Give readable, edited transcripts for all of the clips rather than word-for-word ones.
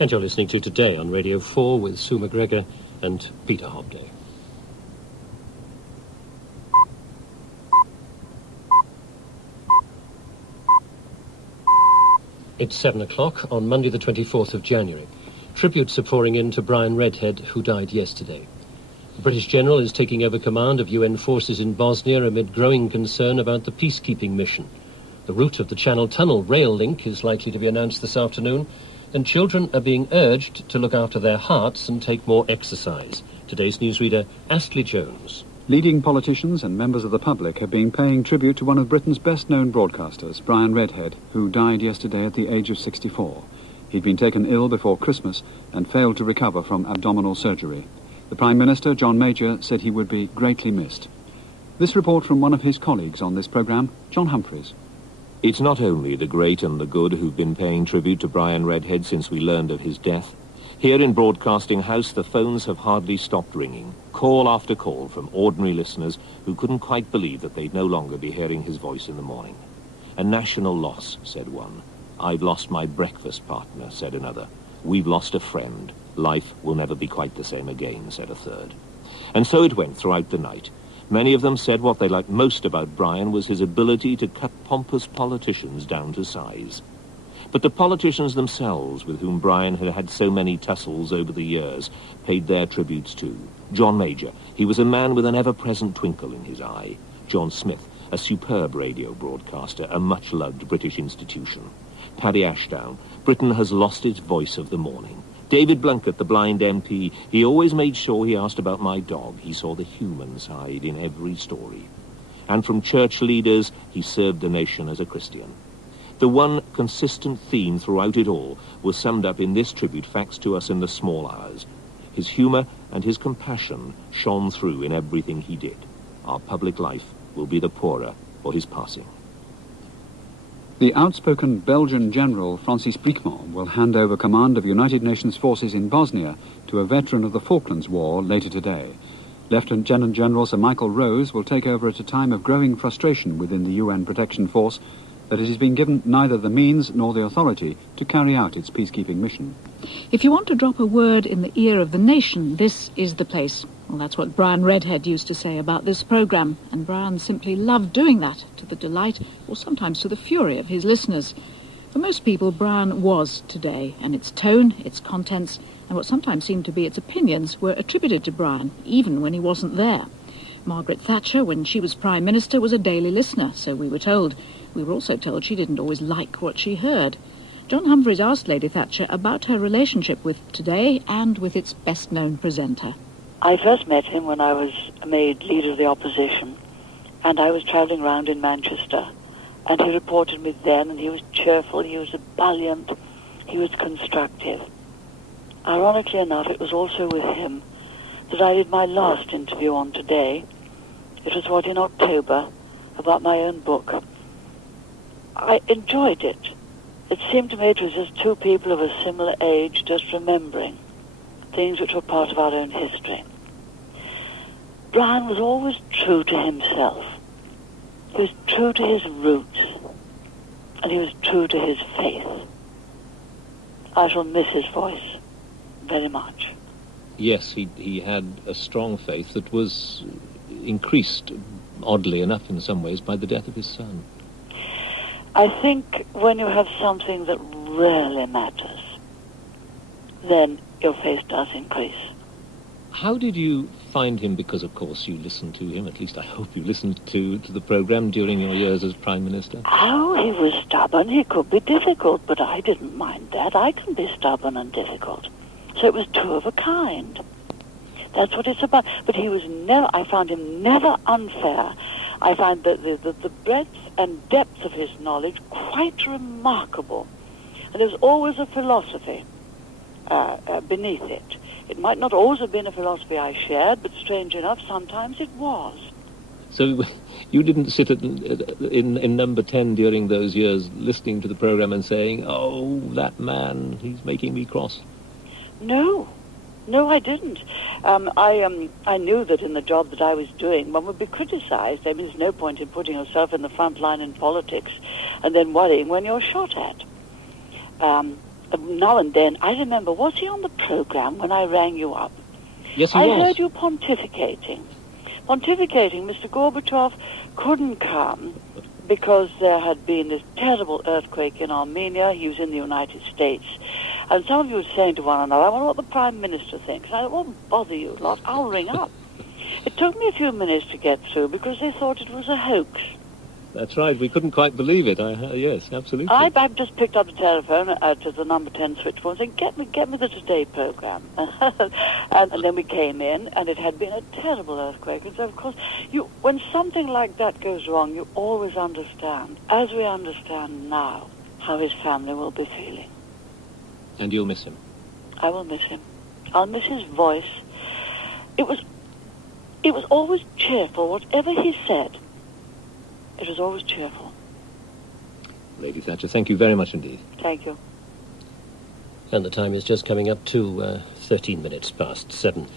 And you're listening to Today on Radio 4 with Sue MacGregor and Peter Hobday. It's 7 o'clock on Monday the 24th of January. Tributes are pouring in to Brian Redhead, who died yesterday. The British general is taking over command of UN forces in Bosnia amid growing concern about the peacekeeping mission. The route of the Channel Tunnel rail link is likely to be announced this afternoon, and children are being urged to look after their hearts and take more exercise. Today's newsreader, Astley Jones. Leading politicians and members of the public have been paying tribute to one of Britain's best-known broadcasters, Brian Redhead, who died yesterday at the age of 64. He'd been taken ill before Christmas and failed to recover from abdominal surgery. The Prime Minister, John Major, said he would be greatly missed. This report from one of his colleagues on this programme, John Humphreys. It's not only the great and the good who've been paying tribute to Brian Redhead since we learned of his death. Here in Broadcasting House, the phones have hardly stopped ringing. Call after call from ordinary listeners who couldn't quite believe that they'd no longer be hearing his voice in the morning. A national loss, said one. I've lost my breakfast partner, said another. We've lost a friend. Life will never be quite the same again, said a third. And so it went throughout the night. Many of them said what they liked most about Brian was his ability to cut pompous politicians down to size. But the politicians themselves, with whom Brian had had so many tussles over the years, paid their tributes too. John Major, he was a man with an ever-present twinkle in his eye. John Smith, a superb radio broadcaster, a much-loved British institution. Paddy Ashdown, Britain has lost its voice of the morning. David Blunkett, the blind MP, he always made sure he asked about my dog. He saw the human side in every story. And from church leaders, he served the nation as a Christian. The one consistent theme throughout it all was summed up in this tribute faxed to us in the small hours. His humour and his compassion shone through in everything he did. Our public life will be the poorer for his passing. The outspoken Belgian General Francis Briekman will hand over command of United Nations forces in Bosnia to a veteran of the Falklands War later today. Lieutenant General Sir Michael Rose will take over at a time of growing frustration within the UN Protection Force that it has been given neither the means nor the authority to carry out its peacekeeping mission. If you want to drop a word in the ear of the nation, this is the place. Well, that's what Brian Redhead used to say about this programme, and Brian simply loved doing that, to the delight, or sometimes to the fury of his listeners. For most people, Brian was Today, and its tone, its contents, and what sometimes seemed to be its opinions were attributed to Brian, even when he wasn't there. Margaret Thatcher, when she was Prime Minister, was a daily listener, so we were told. We were also told she didn't always like what she heard. John Humphreys asked Lady Thatcher about her relationship with Today and with its best-known presenter. I first met him when I was made Leader of the Opposition, and I was travelling around in Manchester, and he reported me then, and he was cheerful, he was ebullient, he was constructive. Ironically enough, it was also with him that I did my last interview on Today. It was, in October, about my own book. I enjoyed it. It seemed to me it was just two people of a similar age just remembering things which were part of our own history. Brian was always true to himself. He was true to his roots, and he was true to his faith. I shall miss his voice very much. Yes, he had a strong faith that was increased, oddly enough in some ways, by the death of his son. I think when you have something that really matters, then your faith does increase. How did you find him? Because, of course, you listened to him. At least I hope you listened to the programme during your years as Prime Minister. Oh, he was stubborn. He could be difficult, but I didn't mind that. I can be stubborn and difficult. So it was two of a kind. That's what it's about. But he was never, I found him never unfair. I found the breadth and depth of his knowledge quite remarkable. And there was always a philosophy beneath it. It might not always have been a philosophy I shared, but strange enough, sometimes it was. So you didn't sit in number 10 during those years listening to the programme and saying, oh, that man, he's making me cross? No, I didn't. I knew that in the job that I was doing, one would be criticised. I mean, there's no point in putting yourself in the front line in politics and then worrying when you're shot at. now and then, I remember, was he on the programme when I rang you up? Yes, he I was. heard you pontificating. Mr. Gorbachev couldn't come because there had been this terrible earthquake in Armenia. He was in the United States. And some of you were saying to one another, I wonder what the Prime Minister thinks. And I thought, won't bother you lot, I'll ring up. It took me a few minutes to get through because they thought it was a hoax. That's right. We couldn't quite believe it. Yes, absolutely. I just picked up the telephone to the number 10 switchboard and said, get me the Today programme. and then we came in, and it had been a terrible earthquake. And so, of course, when something like that goes wrong, you always understand, as we understand now, how his family will be feeling. And you'll miss him? I will miss him. I'll miss his voice. It was always cheerful. Whatever he said, it was always cheerful. Lady Thatcher, thank you very much indeed. Thank you. And the time is just coming up to 13 minutes past 7.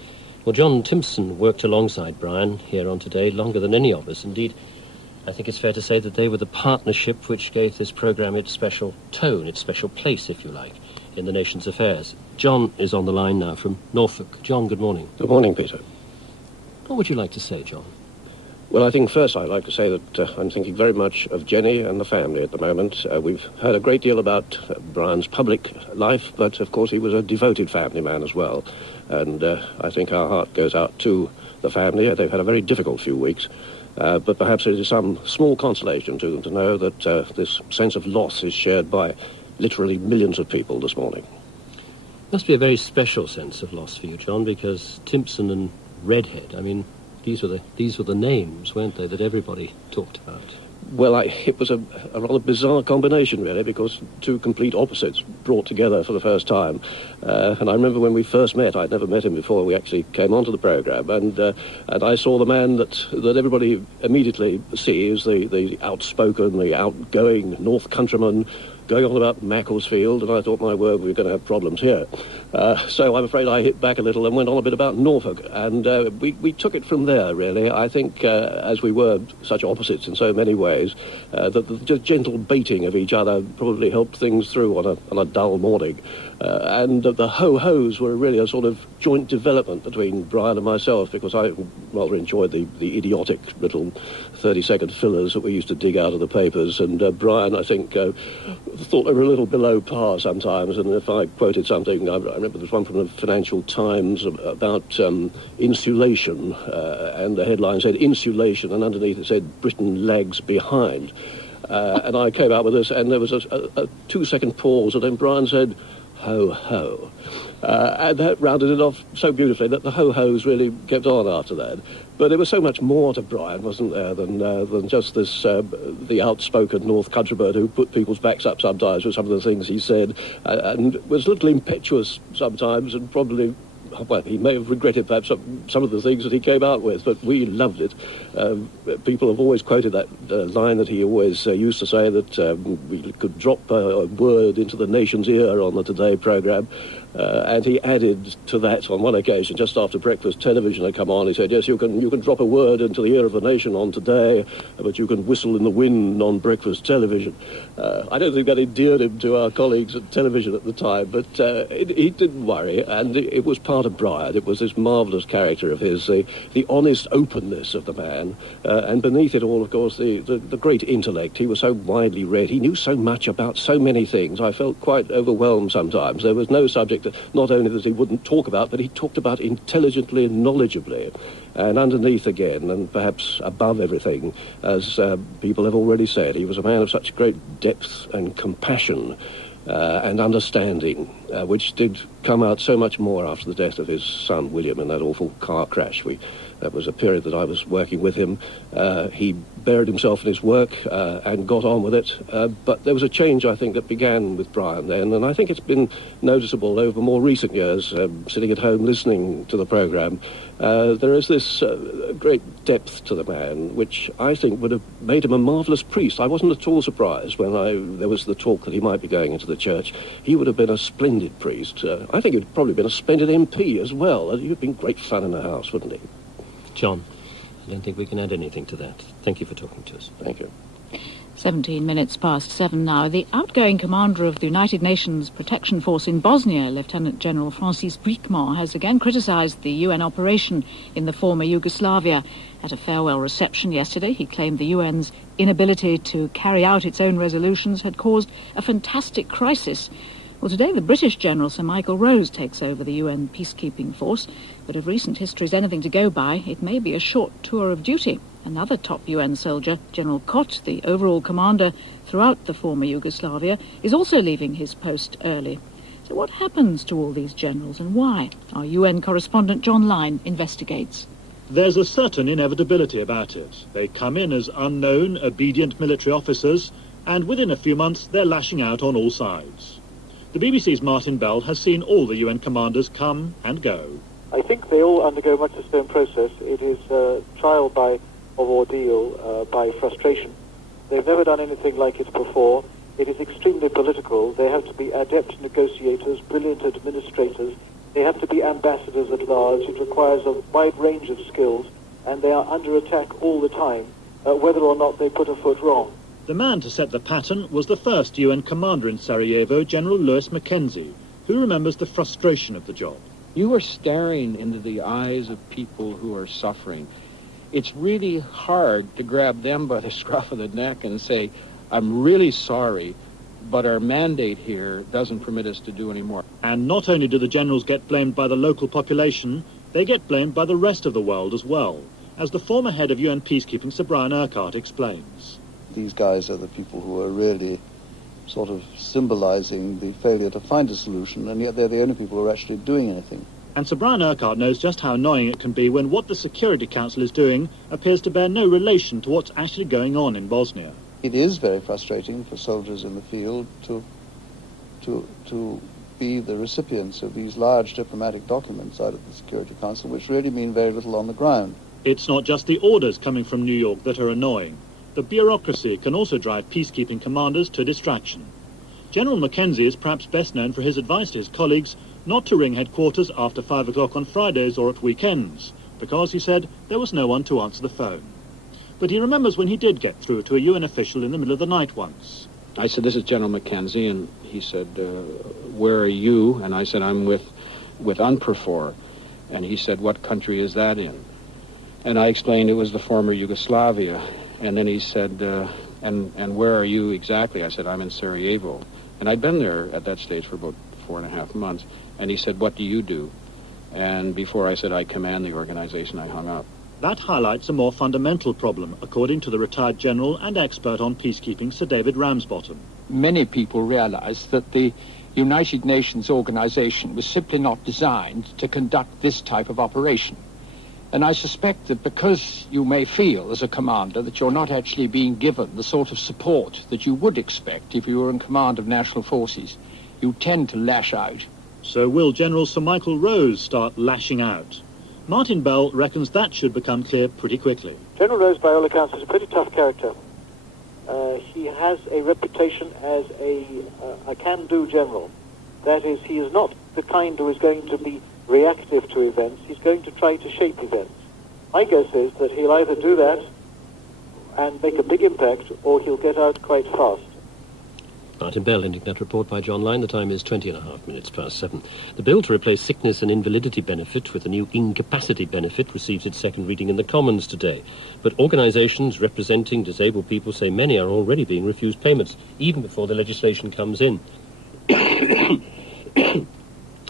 Well, John Timpson worked alongside Brian here on Today longer than any of us. Indeed, I think it's fair to say that they were the partnership which gave this programme its special tone, its special place, if you like, in the nation's affairs. John is on the line now from Norfolk. John, good morning. Good morning, Peter. What would you like to say, John? Well, I think first I'd like to say that I'm thinking very much of Jenny and the family at the moment. We've heard a great deal about Brian's public life, but of course he was a devoted family man as well. And I think our heart goes out to the family. They've had a very difficult few weeks, but perhaps it is some small consolation to them to know that this sense of loss is shared by literally millions of people this morning. Must be a very special sense of loss for you, John, because Timpson and Redhead, I mean, these were the names, weren't they, that everybody talked about? Well, it was a rather bizarre combination, really, because two complete opposites brought together for the first time. And I remember when we first met, I'd never met him before we actually came onto the programme, and I saw the man that everybody immediately sees, the outspoken, the outgoing North Countryman, going on about Macclesfield, and I thought, my word, we were going to have problems here. So I'm afraid I hit back a little and went on a bit about Norfolk, and we took it from there, really. I think, as we were such opposites in so many ways, that the gentle baiting of each other probably helped things through on a dull morning. And the ho-hos were really a sort of joint development between Brian and myself, because I rather enjoyed the idiotic little 30-second fillers that we used to dig out of the papers, and Brian, I think, thought they were a little below par sometimes, and if I quoted something, I remember there's one from the Financial Times about insulation, and the headline said insulation, and underneath it said Britain lags behind. And I came out with this, and there was a 2-second pause, and then Brian said, ho-ho. And that rounded it off so beautifully that the ho-hos really kept on after that. But there was so much more to Brian, wasn't there, than just this, the outspoken North Countryman who put people's backs up sometimes with some of the things he said, and was a little impetuous sometimes, and probably, well, he may have regretted perhaps some of the things that he came out with, but we loved it. People have always quoted that line that he always used to say, that we could drop a word into the nation's ear on the Today programme. And he added to that on one occasion, just after breakfast television had come on, he said, yes, you can drop a word into the ear of the nation on Today, but you can whistle in the wind on breakfast television. I don't think that endeared him to our colleagues at television at the time, but he didn't worry, and it was part of Brian. It was this marvellous character of his, the honest openness of the man, and beneath it all, of course, the great intellect. He was so widely read. He knew so much about so many things. I felt quite overwhelmed sometimes. There was no subject that not only that he wouldn't talk about, but he talked about intelligently and knowledgeably. And underneath again, and perhaps above everything, as people have already said, he was a man of such great depth and compassion and understanding, which did come out so much more after the death of his son William in that awful car crash. That was a period that I was working with him. He buried himself in his work and got on with it. But there was a change, I think, that began with Brian then, and I think it's been noticeable over more recent years, sitting at home listening to the programme. There is this great depth to the man, which I think would have made him a marvellous priest. I wasn't at all surprised when there was the talk that he might be going into the church. He would have been a splendid priest. I think he'd probably been a splendid MP as well. He'd have been great fun in the house, wouldn't he? John, I don't think we can add anything to that. Thank you for talking to us. Thank you. 17 minutes past 7 now. The outgoing commander of the United Nations Protection Force in Bosnia, Lieutenant General Francis Brickmont, has again criticised the UN operation in the former Yugoslavia. At a farewell reception yesterday, he claimed the UN's inability to carry out its own resolutions had caused a fantastic crisis. Well, today the British General Sir Michael Rose takes over the UN peacekeeping force, but if recent history is anything to go by, it may be a short tour of duty. Another top UN soldier, General Koch, the overall commander throughout the former Yugoslavia, is also leaving his post early. So what happens to all these generals and why? Our UN correspondent John Lyne investigates. There's a certain inevitability about it. They come in as unknown, obedient military officers, and within a few months they're lashing out on all sides. The BBC's Martin Bell has seen all the UN commanders come and go. I think they all undergo much the same process. It is trial of ordeal by frustration. They've never done anything like it before. It is extremely political. They have to be adept negotiators, brilliant administrators. They have to be ambassadors at large. It requires a wide range of skills, and they are under attack all the time, whether or not they put a foot wrong. The man to set the pattern was the first UN commander in Sarajevo, General Lewis Mackenzie, who remembers the frustration of the job. You are staring into the eyes of people who are suffering. It's really hard to grab them by the scruff of the neck and say, I'm really sorry, but our mandate here doesn't permit us to do any more. And not only do the generals get blamed by the local population, they get blamed by the rest of the world as well, as the former head of UN peacekeeping, Sir Brian Urquhart, explains. These guys are the people who are really sort of symbolizing the failure to find a solution, and yet they're the only people who are actually doing anything. And Sir Brian Urquhart knows just how annoying it can be when what the Security Council is doing appears to bear no relation to what's actually going on in Bosnia. It is very frustrating for soldiers in the field to be the recipients of these large diplomatic documents out of the Security Council, which really mean very little on the ground. It's not just the orders coming from New York that are annoying. The bureaucracy can also drive peacekeeping commanders to distraction. General Mackenzie is perhaps best known for his advice to his colleagues not to ring headquarters after 5 o'clock on Fridays or at weekends, because, he said, there was no one to answer the phone. But he remembers when he did get through to a UN official in the middle of the night once. I said, this is General Mackenzie, and he said, where are you? And I said, I'm with UNPROFOR. And he said, what country is that in? And I explained it was the former Yugoslavia. And then he said, and where are you exactly? I said, I'm in Sarajevo. And I'd been there at that stage for about 4.5 months. And he said, what do you do? And before I said I command the organization, I hung up. That highlights a more fundamental problem, according to the retired general and expert on peacekeeping, Sir David Ramsbottom. Many people realize that the United Nations organization was simply not designed to conduct this type of operation. And I suspect that because you may feel as a commander that you're not actually being given the sort of support that you would expect if you were in command of national forces, you tend to lash out. So will General Sir Michael Rose start lashing out? Martin Bell reckons that should become clear pretty quickly. General Rose, by all accounts, is a pretty tough character. He has a reputation as a can-do general. That is, he is not the kind who is going to be reactive to events. He's going to try to shape events. My guess is that he'll either do that and make a big impact, or he'll get out quite fast. Martin Bell ending that report by John Lyne. The time is 20.5 minutes past 7. The bill to replace sickness and invalidity benefit with a new incapacity benefit receives its second reading in the Commons today. But organisations representing disabled people say many are already being refused payments, even before the legislation comes in.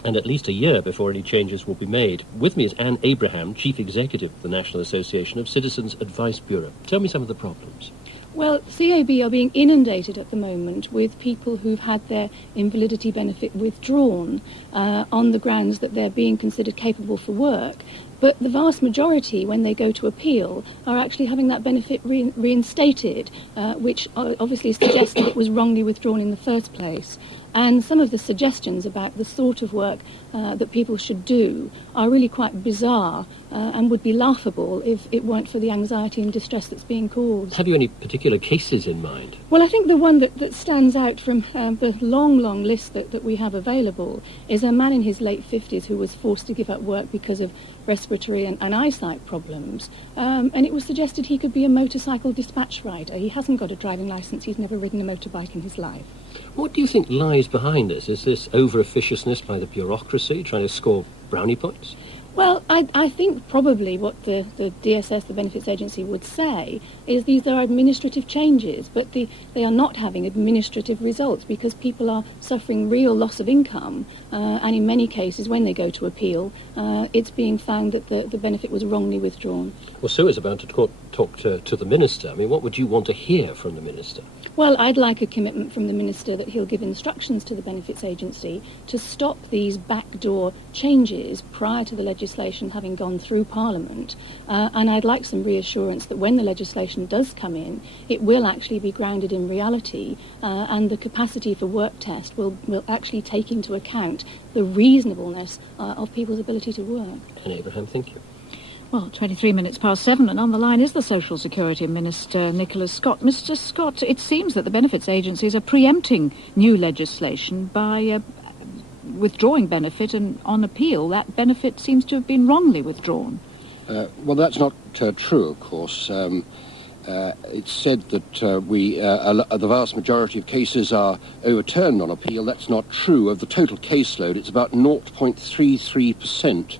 And at least a year before any changes will be made. With me is Anne Abraham, Chief Executive of the National Association of Citizens Advice Bureau. Tell me some of the problems. Well, CAB are being inundated at the moment with people who've had their invalidity benefit withdrawn on the grounds that they're being considered capable for work. But the vast majority, when they go to appeal, are actually having that benefit reinstated, which obviously suggests that it was wrongly withdrawn in the first place. And some of the suggestions about the sort of work that people should do are really quite bizarre and would be laughable if it weren't for the anxiety and distress that's being caused. Have you any particular cases in mind? Well, I think the one that stands out from the long list that we have available is a man in his late 50s who was forced to give up work because of respiratory and eyesight problems. And it was suggested he could be a motorcycle dispatch rider. He hasn't got a driving licence. He's never ridden a motorbike in his life. What do you think lies behind this? Is this over-officiousness by the bureaucracy, trying to score brownie points? Well, I think probably what the DSS, the Benefits Agency, would say is these are administrative changes, but they are not having administrative results because people are suffering real loss of income, and in many cases, when they go to appeal, it's being found that the benefit was wrongly withdrawn. Well, Sue is about to talk to the Minister. I mean, what would you want to hear from the Minister? Well, I'd like a commitment from the Minister that he'll give instructions to the Benefits Agency to stop these backdoor changes prior to the legislation having gone through Parliament. And I'd like some reassurance that when the legislation does come in, it will actually be grounded in reality, and the capacity for work test will actually take into account the reasonableness of people's ability to work. And Abraham, thank you. Well, 23 minutes past 7, and on the line is the Social Security Minister, Nicholas Scott. Mr. Scott, it seems that the benefits agencies are preempting new legislation by withdrawing benefit, and on appeal, that benefit seems to have been wrongly withdrawn. Well, that's not true, of course. It's said that the vast majority of cases are overturned on appeal. That's not true. Of the total caseload, it's about 0.33%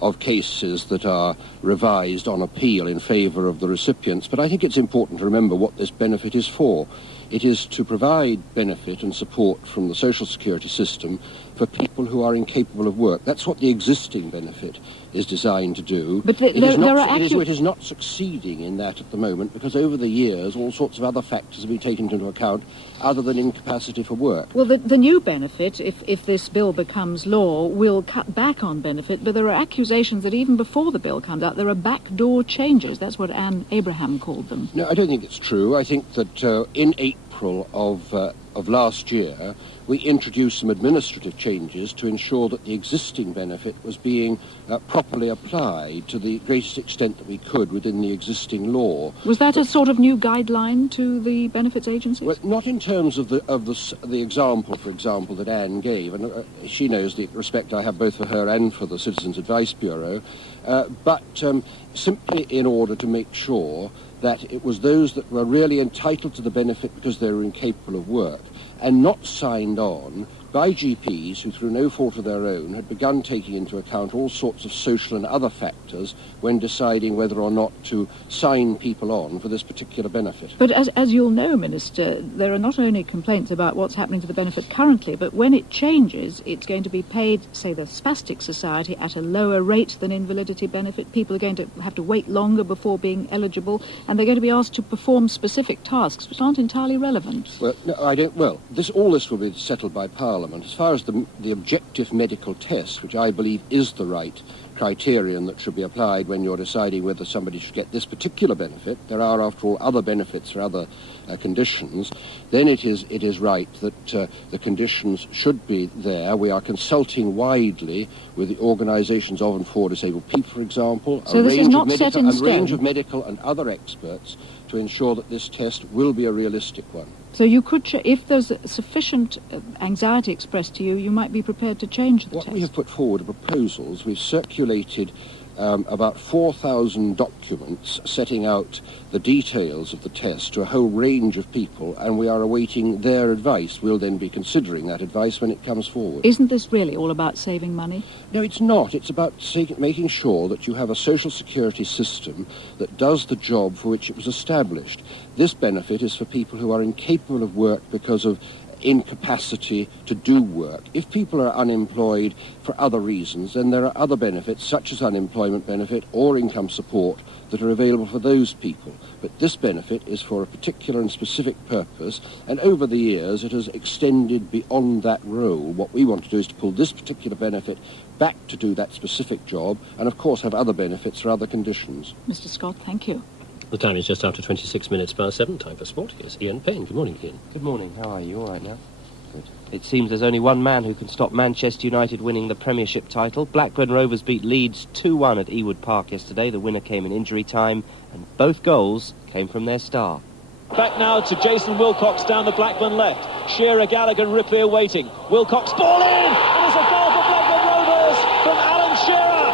of cases that are revised on appeal in favour of the recipients. But I think it's important to remember what this benefit is for. It is to provide benefit and support from the social security system for people who are incapable of work. That's what the existing benefit is designed to do. But it is not succeeding in that at the moment because over the years all sorts of other factors have been taken into account other than incapacity for work. Well, the new benefit, if this bill becomes law, will cut back on benefit, but there are accusations that even before the bill comes out, there are backdoor changes. That's what Anne Abraham called them. No, I don't think it's true. I think that in April of last year, we introduced some administrative changes to ensure that the existing benefit was being properly applied to the greatest extent that we could within the existing law. Was that a sort of new guideline to the benefits agencies? Well, not in terms of the example, for example, that Anne gave, and she knows the respect I have both for her and for the Citizens Advice Bureau, but simply in order to make sure that it was those that were really entitled to the benefit because they were incapable of work and not signed on by GPs who, through no fault of their own, had begun taking into account all sorts of social and other factors when deciding whether or not to sign people on for this particular benefit. But as you'll know, Minister, there are not only complaints about what's happening to the benefit currently, but when it changes, it's going to be paid, say, the Spastic Society at a lower rate than invalidity benefit. People are going to have to wait longer before being eligible, and they're going to be asked to perform specific tasks which aren't entirely relevant. Well, no, I don't. Well, all this will be settled by Parliament. As far as the objective medical test, which I believe is the right criterion that should be applied when you're deciding whether somebody should get this particular benefit, there are, after all, other benefits for other conditions, then it is right that the conditions should be there. We are consulting widely with the organisations of and for disabled people, for example, so this is not set in stone. A range of medical and other experts to ensure that this test will be a realistic one. So you could, if there's sufficient anxiety expressed to you, you might be prepared to change the test. What we have put forward are proposals. We've circulated about 4,000 documents setting out the details of the test to a whole range of people, and we are awaiting their advice. We'll then be considering that advice when it comes forward. Isn't this really all about saving money? No, it's not. It's about making sure that you have a social security system that does the job for which it was established. This benefit is for people who are incapable of work because of incapacity to do work. If people are unemployed for other reasons, then there are other benefits, such as unemployment benefit or income support, that are available for those people. But this benefit is for a particular and specific purpose, and over the years it has extended beyond that role. What we want to do is to pull this particular benefit back to do that specific job, and of course have other benefits for other conditions. Mr. Scott, thank you. The time is just after 26 minutes past 7. Time for sport. Here's Ian Payne. Good morning, Ian. Good morning. How are you? All right now? Good. It seems there's only one man who can stop Manchester United winning the Premiership title. Blackburn Rovers beat Leeds 2-1 at Ewood Park yesterday. The winner came in injury time, and both goals came from their star. Back now to Jason Wilcox down the Blackburn left. Shearer, Gallagher and Ripley are waiting. Wilcox, ball in! And it's a goal for Blackburn Rovers from Alan Shearer.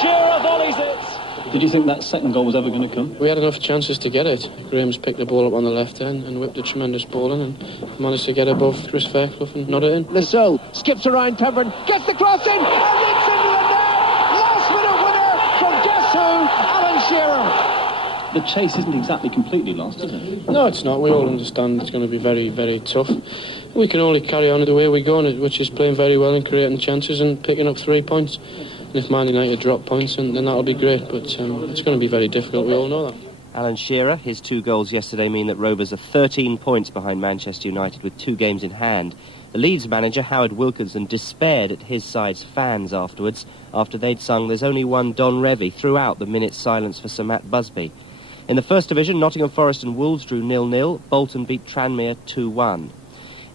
Shearer volleys it. Did you think that second goal was ever going to come? We had enough chances to get it. Graham's picked the ball up on the left end and whipped a tremendous ball in and managed to get above Chris Fairclough and nod it in. Lasso skips around Pembrun, gets the cross in, and it's into the net! Last minute winner from guess who? Alan Shearer. The chase isn't exactly completely lost, is it? No, it's not. We all understand it's going to be very, very tough. We can only carry on the way we're going, which is playing very well and creating chances and picking up 3 points. And if Man United drop points, then that'll be great, but it's going to be very difficult, we all know that. Alan Shearer, his 2 goals yesterday mean that Rovers are 13 points behind Manchester United with 2 games in hand. The Leeds manager, Howard Wilkinson, despaired at his side's fans afterwards, after they'd sung There's Only One Don Revie throughout the minute's silence for Sir Matt Busby. In the First Division, Nottingham Forest and Wolves drew 0-0. Bolton beat Tranmere 2-1.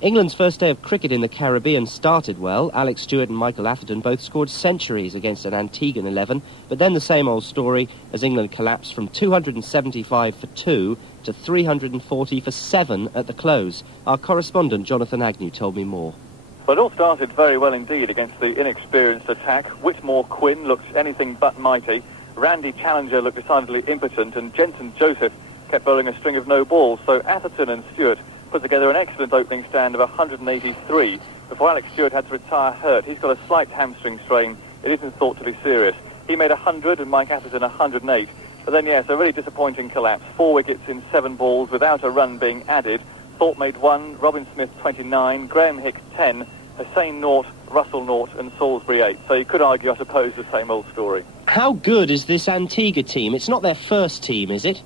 England's first day of cricket in the Caribbean started well. Alex Stewart and Michael Atherton both scored centuries against an Antiguan 11, but then the same old story as England collapsed from 275 for 2 to 340 for 7 at the close. Our correspondent Jonathan Agnew told me more. But it all started very well indeed against the inexperienced attack. Whitmore Quinn looked anything but mighty. Randy Challenger looked decidedly impotent, and Jensen Joseph kept bowling a string of no balls. So Atherton and Stewart put together an excellent opening stand of 183 before Alex Stewart had to retire hurt. He's got a slight hamstring strain. It isn't thought to be serious. He made 100 and Mike Atherton 108. But then, yes, a really disappointing collapse. 4 wickets in 7 balls without a run being added. Thorpe made 1, Robin Smith 29, Graham Hicks 10, Hussain 0, Russell 0 and Salisbury 8. So you could argue, I suppose, the same old story. How good is this Antigua team? It's not their first team, is it?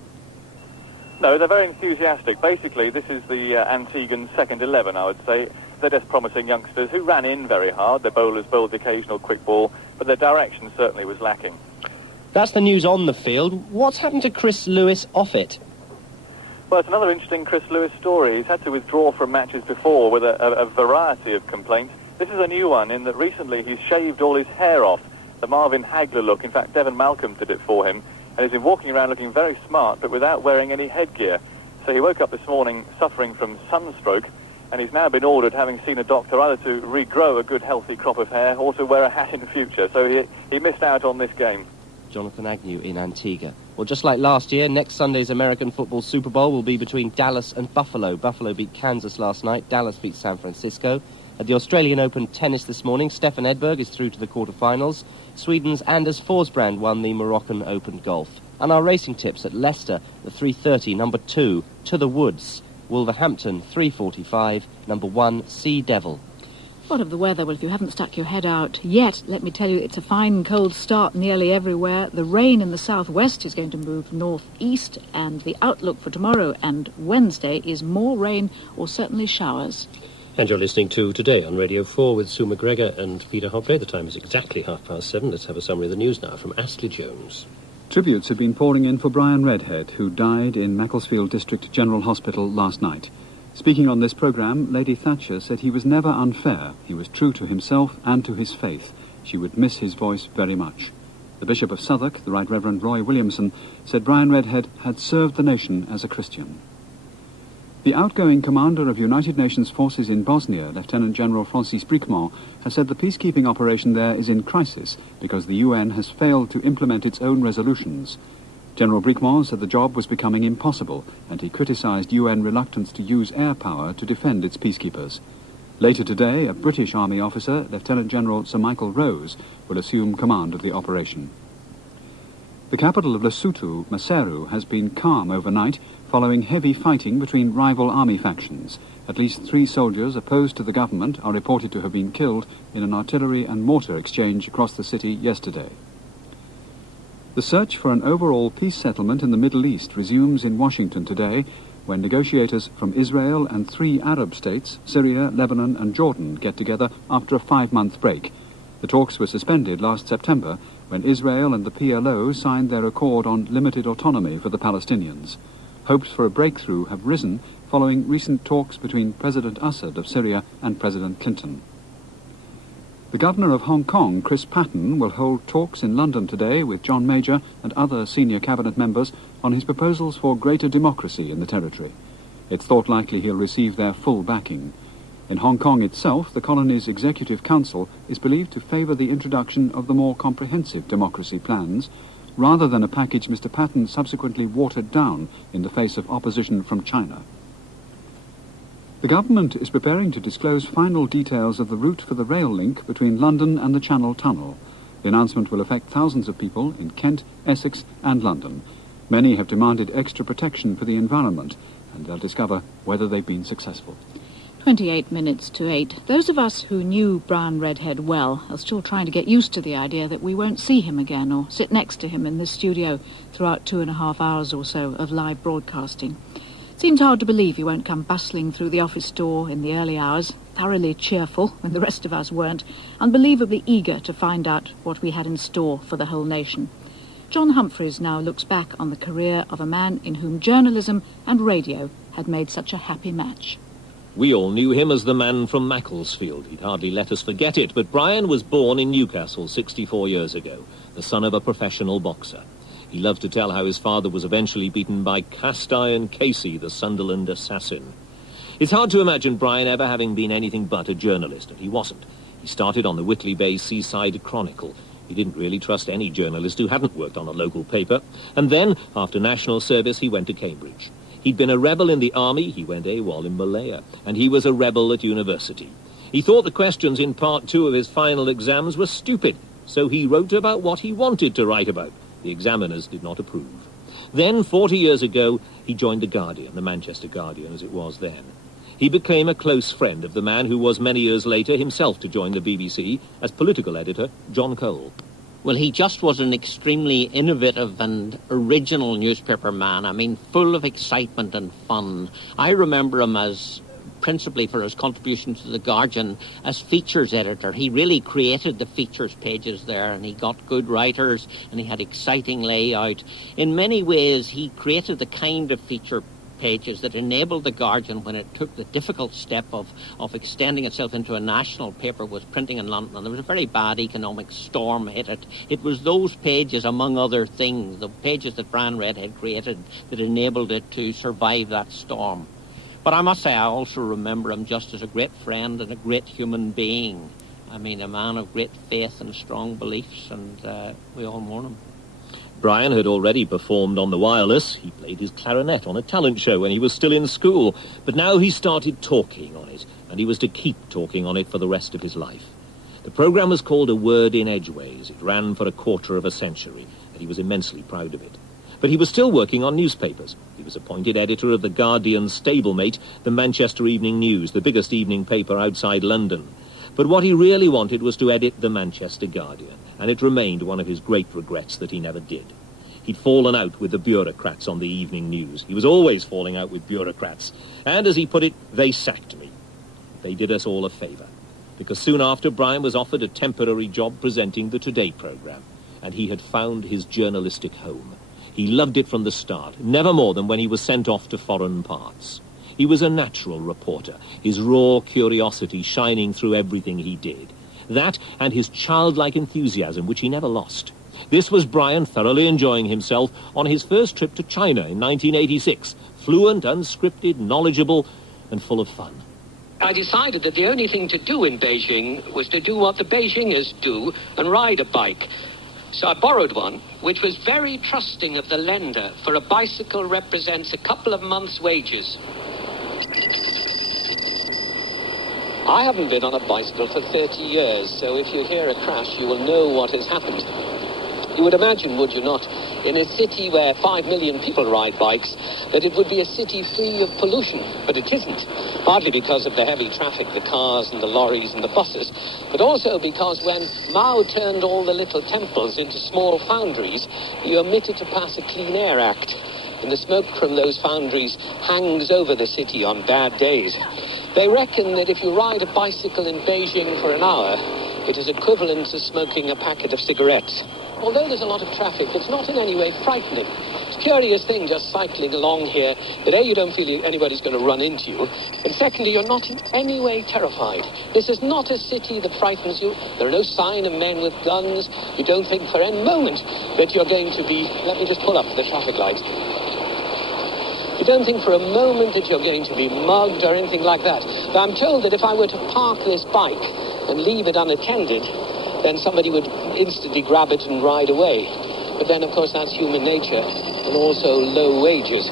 No, they're very enthusiastic. Basically, this is the Antiguan second 11, I would say. They're just promising youngsters who ran in very hard. Their bowlers bowled the occasional quick ball, but their direction certainly was lacking. That's the news on the field. What's happened to Chris Lewis off it? Well, it's another interesting Chris Lewis story. He's had to withdraw from matches before with a variety of complaints. This is a new one in that recently he's shaved all his hair off. The Marvin Hagler look. In fact, Devon Malcolm did it for him. And he's been walking around looking very smart, but without wearing any headgear. So he woke up this morning suffering from sunstroke, and he's now been ordered, having seen a doctor, either to regrow a good healthy crop of hair or to wear a hat in the future. So he missed out on this game. Jonathan Agnew in Antigua. Well, just like last year, next Sunday's American Football Super Bowl will be between Dallas and Buffalo. Buffalo beat Kansas last night. Dallas beat San Francisco. At the Australian Open tennis this morning, Stefan Edberg is through to the quarterfinals. Sweden's Anders Forsbrand won the Moroccan Open golf. And our racing tips at Leicester, the 3:30, number 2, To the Woods. Wolverhampton, 3:45, number 1, Sea Devil. What of the weather? Well, if you haven't stuck your head out yet, let me tell you it's a fine cold start nearly everywhere. The rain in the southwest is going to move northeast, and the outlook for tomorrow and Wednesday is more rain or certainly showers. And you're listening to Today on Radio 4 with Sue MacGregor and Peter Hobday. The time is exactly 7:30. Let's have a summary of the news now from Astley Jones. Tributes have been pouring in for Brian Redhead, who died in Macclesfield District General Hospital last night. Speaking on this programme, Lady Thatcher said he was never unfair. He was true to himself and to his faith. She would miss his voice very much. The Bishop of Southwark, the Right Reverend Roy Williamson, said Brian Redhead had served the nation as a Christian. The outgoing commander of United Nations forces in Bosnia, Lieutenant General Francis Brickmont, has said the peacekeeping operation there is in crisis because the UN has failed to implement its own resolutions. General Brickmont said the job was becoming impossible, and he criticised UN reluctance to use air power to defend its peacekeepers. Later today, a British Army officer, Lieutenant General Sir Michael Rose, will assume command of the operation. The capital of Lesotho, Maseru, has been calm overnight following heavy fighting between rival army factions. At least 3 soldiers opposed to the government are reported to have been killed in an artillery and mortar exchange across the city yesterday. The search for an overall peace settlement in the Middle East resumes in Washington today, when negotiators from Israel and 3 Arab states, Syria, Lebanon and Jordan, get together after a 5-month break. The talks were suspended last September when Israel and the PLO signed their accord on limited autonomy for the Palestinians. Hopes for a breakthrough have risen following recent talks between President Assad of Syria and President Clinton. The Governor of Hong Kong, Chris Patten, will hold talks in London today with John Major and other senior cabinet members on his proposals for greater democracy in the territory. It's thought likely he'll receive their full backing. In Hong Kong itself, the colony's Executive Council is believed to favour the introduction of the more comprehensive democracy plans, rather than a package Mr. Patten subsequently watered down in the face of opposition from China. The government is preparing to disclose final details of the route for the rail link between London and the Channel Tunnel. The announcement will affect thousands of people in Kent, Essex and London. Many have demanded extra protection for the environment, and they'll discover whether they've been successful. 28 minutes to 8. Those of us who knew Brian Redhead well are still trying to get used to the idea that we won't see him again or sit next to him in this studio throughout 2.5 hours or so of live broadcasting. It seems hard to believe he won't come bustling through the office door in the early hours, thoroughly cheerful when the rest of us weren't, unbelievably eager to find out what we had in store for the whole nation. John Humphreys now looks back on the career of a man in whom journalism and radio had made such a happy match. We all knew him as the man from Macclesfield. He'd hardly let us forget it, but Brian was born in Newcastle 64 years ago, the son of a professional boxer. He loved to tell how his father was eventually beaten by Cast Iron Casey, the Sunderland assassin. It's hard to imagine Brian ever having been anything but a journalist, and he wasn't. He started on the Whitley Bay Seaside Chronicle. He didn't really trust any journalist who hadn't worked on a local paper. And then, after national service, he went to Cambridge. He'd been a rebel in the army, he went AWOL in Malaya, and he was a rebel at university. He thought the questions in part 2 of his final exams were stupid, so he wrote about what he wanted to write about. The examiners did not approve. Then, 40 years ago, he joined the Guardian, the Manchester Guardian as it was then. He became a close friend of the man who was many years later himself to join the BBC as political editor, John Cole. Well, he just was an extremely innovative and original newspaper man. I mean, full of excitement and fun. I remember him as principally for his contribution to The Guardian as features editor. He really created the features pages there, and he got good writers, and he had exciting layout. In many ways, he created the kind of feature pages that enabled The Guardian, when it took the difficult step of extending itself into a national paper, was printing in London, and there was a very bad economic storm hit it. It was those pages, among other things, the pages that Brian Redhead created, that enabled it to survive that storm. But I must say, I also remember him just as a great friend and a great human being. I mean, a man of great faith and strong beliefs, and we all mourn him. Brian had already performed on the wireless. He played his clarinet on a talent show when he was still in school. But now he started talking on it, and he was to keep talking on it for the rest of his life. The programme was called A Word in Edgeways. It ran for a quarter of a century, and he was immensely proud of it. But he was still working on newspapers. He was appointed editor of the Guardian's stablemate, the Manchester Evening News, the biggest evening paper outside London. But what he really wanted was to edit the Manchester Guardian, and it remained one of his great regrets that he never did. He'd fallen out with the bureaucrats on the Evening News. He was always falling out with bureaucrats. And as he put it, they sacked me. They did us all a favour, because soon after, Brian was offered a temporary job presenting the Today programme, and he had found his journalistic home. He loved it from the start, never more than when he was sent off to foreign parts. He was a natural reporter, his raw curiosity shining through everything he did. That and his childlike enthusiasm, which he never lost. This was Brian thoroughly enjoying himself on his first trip to China in 1986, fluent, unscripted, knowledgeable, and full of fun. I decided that the only thing to do in Beijing was to do what the Beijingers do and ride a bike. So I borrowed one, which was very trusting of the lender, for a bicycle represents a couple of months' wages. I haven't been on a bicycle for 30 years, so if you hear a crash, you will know what has happened. You would imagine, would you not, in a city where 5 million people ride bikes, that it would be a city free of pollution, but it isn't. Partly because of the heavy traffic, the cars and the lorries and the buses, but also because when Mao turned all the little temples into small foundries, he omitted to pass a Clean Air Act, and the smoke from those foundries hangs over the city on bad days. They reckon that if you ride a bicycle in Beijing for an hour, it is equivalent to smoking a packet of cigarettes. although there's a lot of traffic, it's not in any way frightening. It's a curious thing just cycling along here, that A, you don't feel anybody's going to run into you, and secondly, you're not in any way terrified. This is not a city that frightens you. There are no sign of men with guns. You don't think for any moment that you're going to be... Let me just pull up the traffic light. You don't think for a moment that you're going to be mugged or anything like that. But I'm told that if I were to park this bike and leave it unattended, then somebody would instantly grab it and ride away. But then, of course, that's human nature, and also low wages.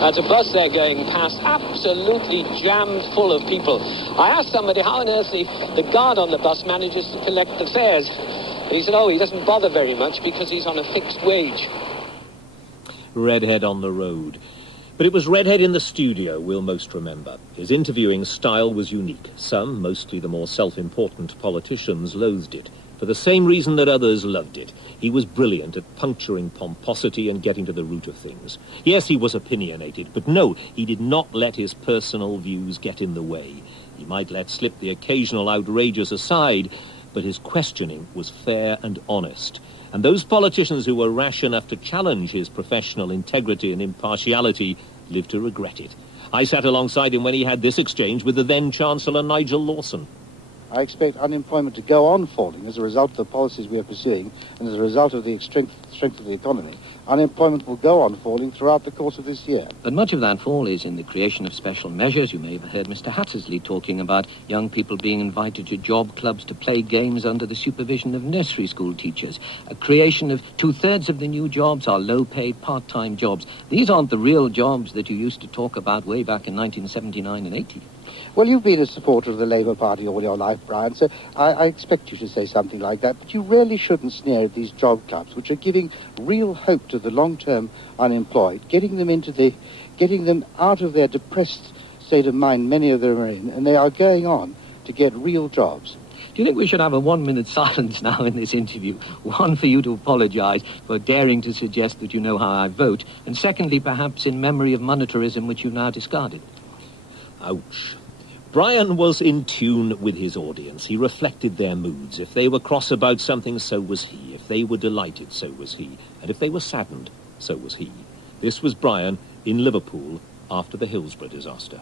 There's a bus there going past, absolutely jammed full of people. I asked somebody how on earth the guard on the bus manages to collect the fares. And he said, oh, he doesn't bother very much because he's on a fixed wage. Redhead on the road. But it was Redhead in the studio we'll most remember. His interviewing style was unique. Some, mostly the more self-important politicians, loathed it, for the same reason that others loved it. He was brilliant at puncturing pomposity and getting to the root of things. Yes, he was opinionated, but no, he did not let his personal views get in the way. He might let slip the occasional outrageous aside, but his questioning was fair and honest. And those politicians who were rash enough to challenge his professional integrity and impartiality lived to regret it. I sat alongside him when he had this exchange with the then-Chancellor Nigel Lawson. I expect unemployment to go on falling as a result of the policies we are pursuing and as a result of the strength of the economy. Unemployment will go on falling throughout the course of this year. But much of that fall is in the creation of special measures. You may have heard Mr. Hattersley talking about young people being invited to job clubs to play games under the supervision of nursery school teachers. A creation of 2/3 of the new jobs are low-paid part-time jobs. These aren't the real jobs that you used to talk about way back in 1979 and 80. Well, you've been a supporter of the Labour Party all your life, Brian, so I expect you to say something like that. But you really shouldn't sneer at these job clubs, which are giving real hope to the long-term unemployed, getting them out of their depressed state of mind many of them are in, and they are going on to get real jobs. Do you think we should have a 1-minute silence now in this interview? One, for you to apologise for daring to suggest that you know how I vote, and secondly, perhaps in memory of monetarism, which you've now discarded. Ouch. Brian was in tune with his audience. He reflected their moods. If they were cross about something, so was he. If they were delighted, so was he. And if they were saddened, so was he. This was Brian in Liverpool after the Hillsborough disaster.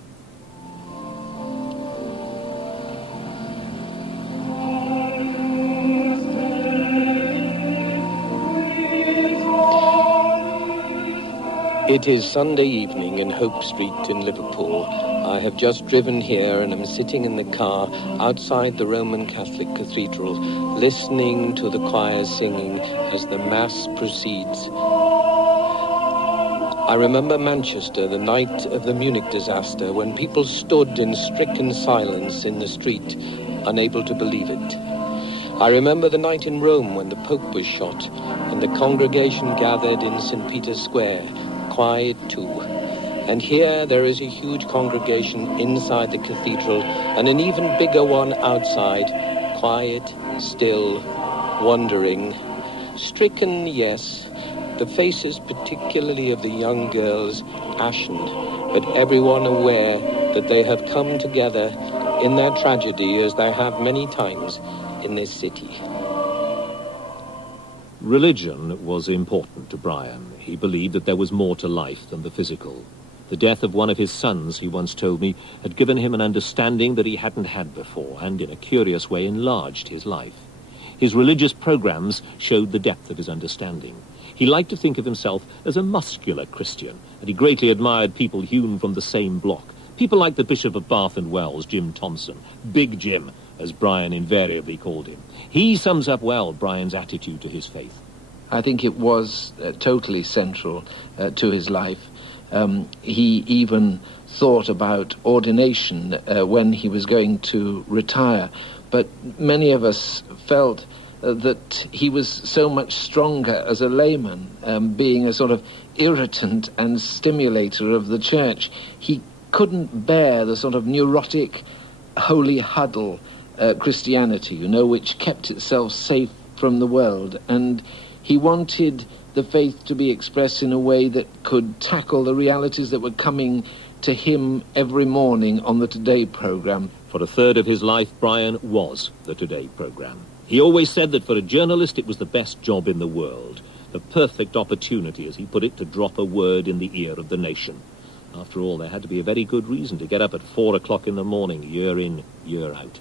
It is Sunday evening in Hope Street in Liverpool. I have just driven here and am sitting in the car outside the Roman Catholic Cathedral, listening to the choir singing as the Mass proceeds. I remember Manchester, the night of the Munich disaster, when people stood in stricken silence in the street, unable to believe it. I remember the night in Rome when the Pope was shot and the congregation gathered in St. Peter's Square, quiet too. And here there is a huge congregation inside the cathedral and an even bigger one outside, quiet, still, wondering. Stricken, yes, the faces particularly of the young girls ashen, but everyone aware that they have come together in their tragedy as they have many times in this city. Religion was important to Brian. He believed that there was more to life than the physical. The death of one of his sons, he once told me, had given him an understanding that he hadn't had before, and in a curious way enlarged his life. His religious programs showed the depth of his understanding. He liked to think of himself as a muscular Christian, and he greatly admired people hewn from the same block. People like the Bishop of Bath and Wells, Jim Thompson, Big Jim, as Brian invariably called him. He sums up well Brian's attitude to his faith. I think it was totally central to his life. He even thought about ordination when he was going to retire. But many of us felt that he was so much stronger as a layman, being a sort of irritant and stimulator of the church. He couldn't bear the sort of neurotic, holy huddle Christianity, which kept itself safe from the world. And he wanted the faith to be expressed in a way that could tackle the realities that were coming to him every morning on the Today programme. For a third of his life, Brian was the Today programme. He always said that for a journalist it was the best job in the world, the perfect opportunity, as he put it, to drop a word in the ear of the nation. After all, there had to be a very good reason to get up at 4 o'clock in the morning, year in, year out.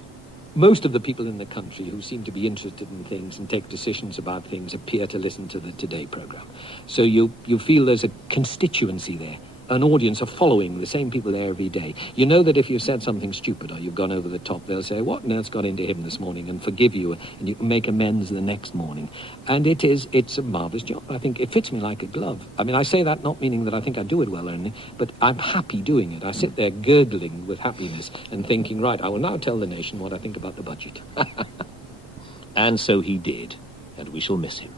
Most of the people in the country who seem to be interested in things and take decisions about things appear to listen to the Today programme. So you feel there's a constituency there, an audience of following the same people there every day. You know that if you've said something stupid or you've gone over the top, they'll say, what on earth's got into him this morning, and forgive you, and you can make amends the next morning. And it's a marvellous job. I think it fits me like a glove. I mean, I say that not meaning that I think I do it well or anything, but I'm happy doing it. I sit there gurgling with happiness and thinking, right, I will now tell the nation what I think about the budget. And so he did, and we shall miss him.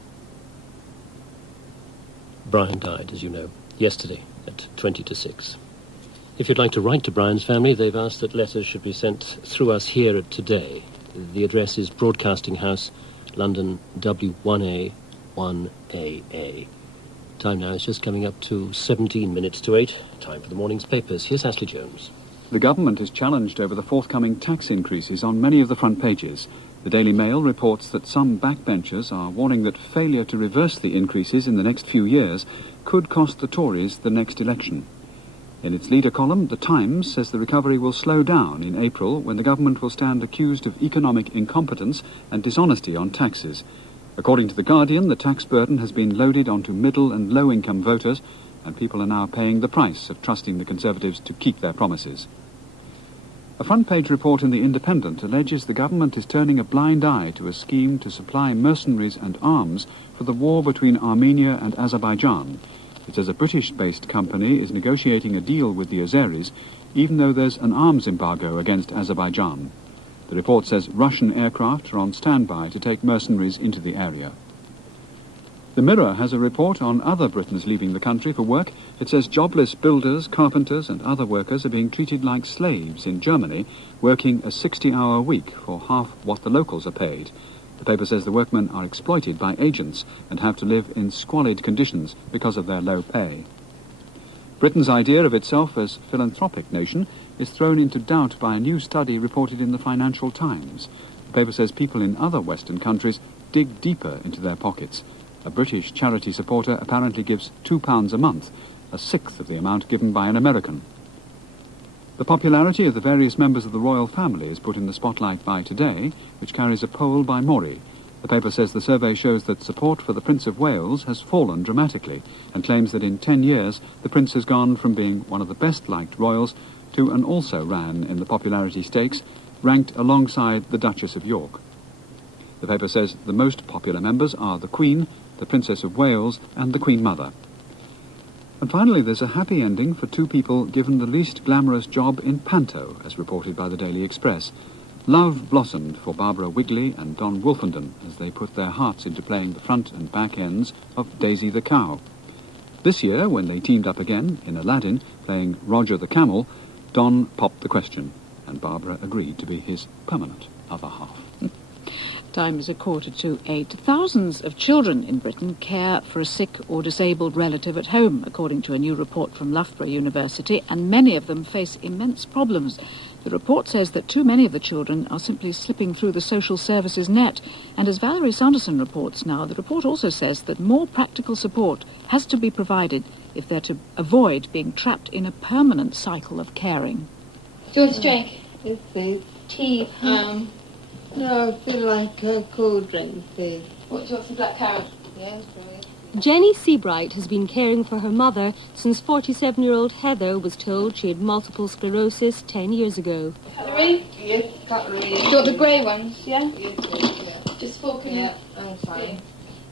Brian died, as you know, yesterday at 20 to 6. If you'd like to write to Brian's family, they've asked that letters should be sent through us here at Today. The address is Broadcasting House, London, W1A 1AA. Time now is just coming up to 17 minutes to 8. Time for the morning's papers. Here's Ashley Jones. The government is challenged over the forthcoming tax increases on many of the front pages. The Daily Mail reports that some backbenchers are warning that failure to reverse the increases in the next few years could cost the Tories the next election. In its leader column, The Times says the recovery will slow down in April when the government will stand accused of economic incompetence and dishonesty on taxes. According to The Guardian, the tax burden has been loaded onto middle and low-income voters, and people are now paying the price of trusting the Conservatives to keep their promises. A front-page report in The Independent alleges the government is turning a blind eye to a scheme to supply mercenaries and arms for the war between Armenia and Azerbaijan. It says a British-based company is negotiating a deal with the Azeris, even though there's an arms embargo against Azerbaijan. The report says Russian aircraft are on standby to take mercenaries into the area. The Mirror has a report on other Britons leaving the country for work. It says jobless builders, carpenters and other workers are being treated like slaves in Germany, working a 60-hour week for half what the locals are paid. The paper says the workmen are exploited by agents and have to live in squalid conditions because of their low pay. Britain's idea of itself as philanthropic nation is thrown into doubt by a new study reported in the Financial Times. The paper says people in other Western countries dig deeper into their pockets. A British charity supporter apparently gives £2 a month, a sixth of the amount given by an American. The popularity of the various members of the royal family is put in the spotlight by Today, which carries a poll by Mori. The paper says the survey shows that support for the Prince of Wales has fallen dramatically and claims that in 10 years the Prince has gone from being one of the best-liked royals to an also-ran in the popularity stakes, ranked alongside the Duchess of York. The paper says the most popular members are the Queen, the Princess of Wales and the Queen Mother. And finally, there's a happy ending for two people given the least glamorous job in Panto, as reported by the Daily Express. Love blossomed for Barbara Wigley and Don Wolfenden as they put their hearts into playing the front and back ends of Daisy the Cow. This year, when they teamed up again in Aladdin, playing Roger the Camel, Don popped the question, and Barbara agreed to be his permanent other half. Time is 7:45. Thousands of children in Britain care for a sick or disabled relative at home, according to a new report from Loughborough University, and many of them face immense problems. The report says that too many of the children are simply slipping through the social services net. And as Valerie Sanderson reports now, the report also says that more practical support has to be provided if they're to avoid being trapped in a permanent cycle of caring. Do you want to drink? Yes, please. Tea. No, I feel like a cool drink, please. What, do you want some black currant? Yes, please. Jenny Seabright has been caring for her mother since 47-year-old Heather was told she had multiple sclerosis 10 years ago. Cutlery? Yes, cutlery. Do you want the grey ones, yeah? Yes, please, yeah. Just forking Yeah, I'm fine.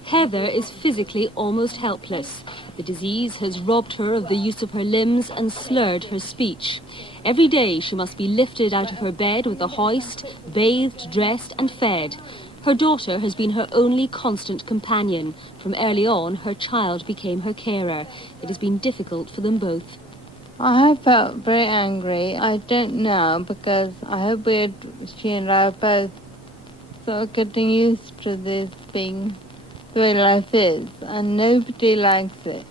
Heather is physically almost helpless. The disease has robbed her of the use of her limbs and slurred her speech. Every day she must be lifted out of her bed with a hoist, bathed, dressed and fed. Her daughter has been her only constant companion. From early on, her child became her carer. It has been difficult for them both. I have felt very angry. I don't know, because I hope she and I are both sort of getting used to this being the way life is, and nobody likes it.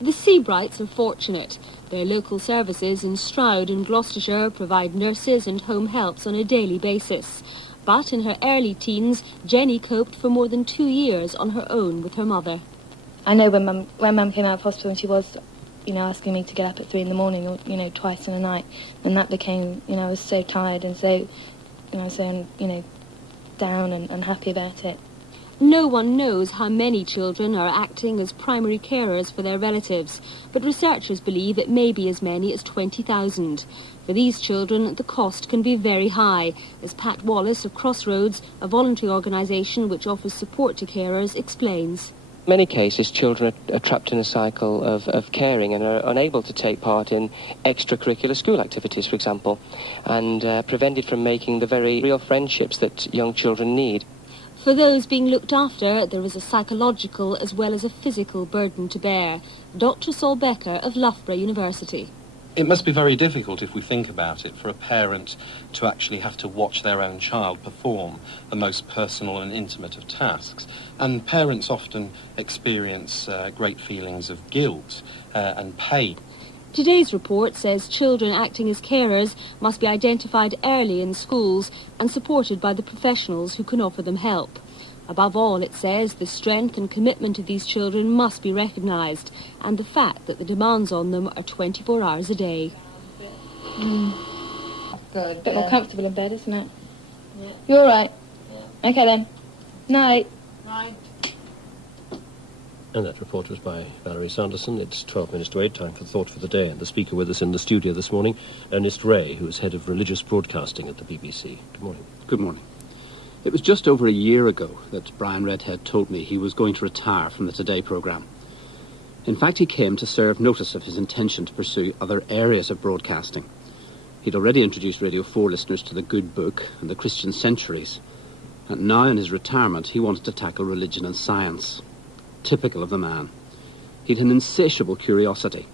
The Seabrights are fortunate. Their local services in Stroud in Gloucestershire provide nurses and home helps on a daily basis. But in her early teens, Jenny coped for more than 2 years on her own with her mother. I know when Mum came out of hospital and she was, asking me to get up at 3 in the morning or, twice in a night, and that became, I was so tired and so, down and unhappy about it. No one knows how many children are acting as primary carers for their relatives, but researchers believe it may be as many as 20,000. For these children, the cost can be very high, as Pat Wallace of Crossroads, a voluntary organisation which offers support to carers, explains. In many cases, children are trapped in a cycle of caring and are unable to take part in extracurricular school activities, for example, and prevented from making the very real friendships that young children need. For those being looked after, there is a psychological as well as a physical burden to bear. Dr. Saul Becker of Loughborough University. It must be very difficult, if we think about it, for a parent to actually have to watch their own child perform the most personal and intimate of tasks. And parents often experience great feelings of guilt and pain. Today's report says children acting as carers must be identified early in schools and supported by the professionals who can offer them help. Above all, it says the strength and commitment of these children must be recognised, and the fact that the demands on them are 24 hours a day. Good. A bit more comfortable in bed, isn't it? Yeah. You all right? Yeah. Okay then. Night. Night. And that report was by Valerie Sanderson. It's 12 minutes to 8, time for Thought for the Day. And the speaker with us in the studio this morning, Ernest Ray, who is head of religious broadcasting at the BBC. Good morning. Good morning. It was just over a year ago that Brian Redhead told me he was going to retire from the Today programme. In fact, he came to serve notice of his intention to pursue other areas of broadcasting. He'd already introduced Radio 4 listeners to the Good Book and the Christian Centuries. And now in his retirement, he wanted to tackle religion and science. Typical of the man. He'd an insatiable curiosity,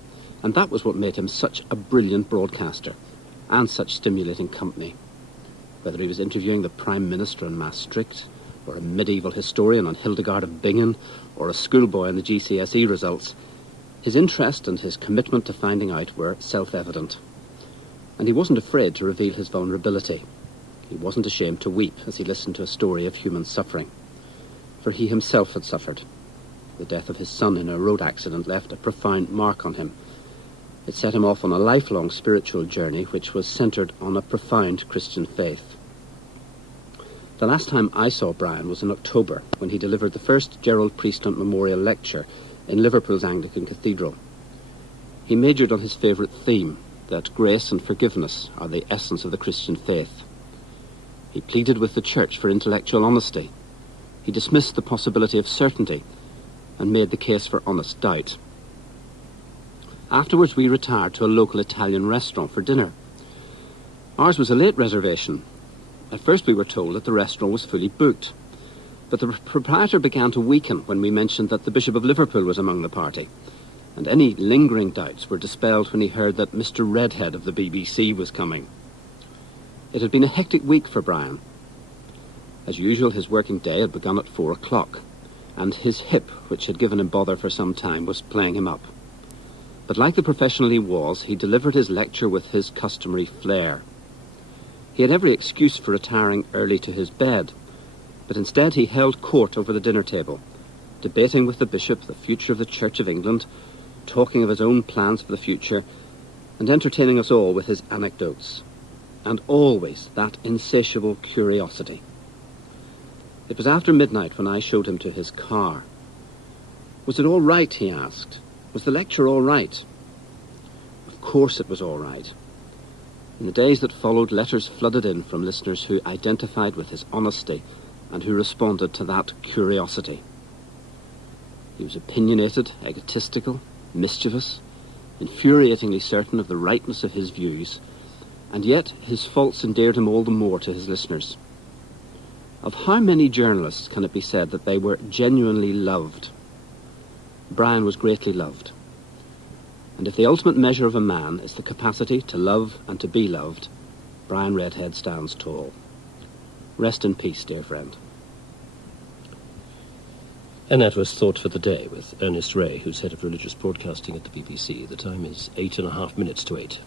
and that was what made him such a brilliant broadcaster and such stimulating company. Whether he was interviewing the Prime Minister in Maastricht, or a medieval historian on Hildegard of Bingen, or a schoolboy on the GCSE results, his interest and his commitment to finding out were self-evident. And he wasn't afraid to reveal his vulnerability. He wasn't ashamed to weep as he listened to a story of human suffering. For he himself had suffered. The death of his son in a road accident left a profound mark on him. It set him off on a lifelong spiritual journey which was centred on a profound Christian faith. The last time I saw Brian was in October, when he delivered the first Gerald Priesthunt Memorial Lecture in Liverpool's Anglican Cathedral. He majored on his favourite theme, that grace and forgiveness are the essence of the Christian faith. He pleaded with the Church for intellectual honesty. He dismissed the possibility of certainty and made the case for honest doubt. Afterwards, we retired to a local Italian restaurant for dinner. Ours was a late reservation. At first we were told that the restaurant was fully booked, but the proprietor began to weaken when we mentioned that the Bishop of Liverpool was among the party, and any lingering doubts were dispelled when he heard that Mr. Redhead of the BBC was coming. It had been a hectic week for Brian. As usual, his working day had begun at 4 o'clock, and his hip, which had given him bother for some time, was playing him up. But like the professional he was, he delivered his lecture with his customary flair. He had every excuse for retiring early to his bed, but instead he held court over the dinner table, debating with the bishop the future of the Church of England, talking of his own plans for the future, and entertaining us all with his anecdotes, and always that insatiable curiosity. It was after midnight when I showed him to his car. Was it all right, he asked. Was the lecture all right? Of course it was all right. In the days that followed, letters flooded in from listeners who identified with his honesty and who responded to that curiosity. He was opinionated, egotistical, mischievous, infuriatingly certain of the rightness of his views, and yet his faults endeared him all the more to his listeners. Of how many journalists can it be said that they were genuinely loved? Brian was greatly loved. And if the ultimate measure of a man is the capacity to love and to be loved, Brian Redhead stands tall. Rest in peace, dear friend. And that was Thought for the Day with Ernest Ray, who's head of religious broadcasting at the BBC. The time is 8.5 minutes to 8.